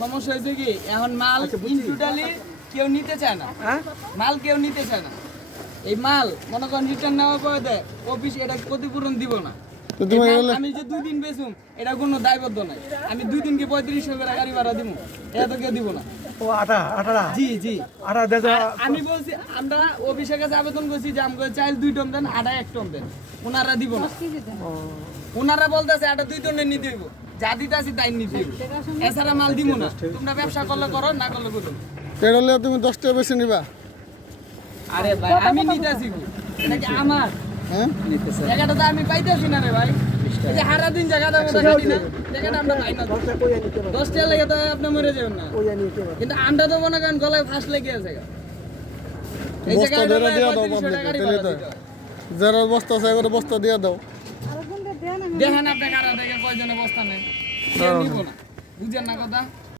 সমস্যা হয়েছে কি? এখন মাল টোটালি কেউ নিতে চায় না। মাল কেউ নিতে চায় না। এই মাল মনে করেন রিটার্ন নেওয়ার পরে দেয় অফিস এটা ক্ষতিপূরণ দিব না। আমি যে দুই দিন বেচুম এটা কোনো দায়বদ্ধ নাই। আমি দুই দিনকে পঁয়ত্রিশশো করে গাড়ি ভাড়া দিব এটা তো কেউ দিব না। ও আটা আটারা জি জি। আটা দেজা আমি বলছি আমরা অফিসের কাছে আবেদন করছি যে আমাকে চাইল দুই টন দেন আটা এক টন দেন। ওনারা দিব না। ওনারা বলতেছে আটা দুই টনের নিতে হইব। যা দিতে আছি তাই নিতে হইব। এছাড়া মাল দিব না। তোমরা ব্যবসা করলে করো না করলে করো পেরোলে তুমি দশ টাকা বেশি নিবা। আরে ভাই আমি নিতেছি এটা কি আমার? হ্যাঁ? জায়গাটা তো আমি পাইতেছি না রে ভাই। যে হারা দিন জায়গাটা আমরা খাটি না জায়গাটা আমরা পাই না। দশ টাকা লেগে তো আপনি মরে যাবেন না। কিন্তু আমরা তো মনে করেন গলায় ফাঁস লেগে আছে। এই জায়গাটা। যারা বস্তা আছে করে বস্তা দিয়ে দাও। দেখেন আপনি কারা থেকে কয়জনে বস্তা নেই বুঝেন না কথা?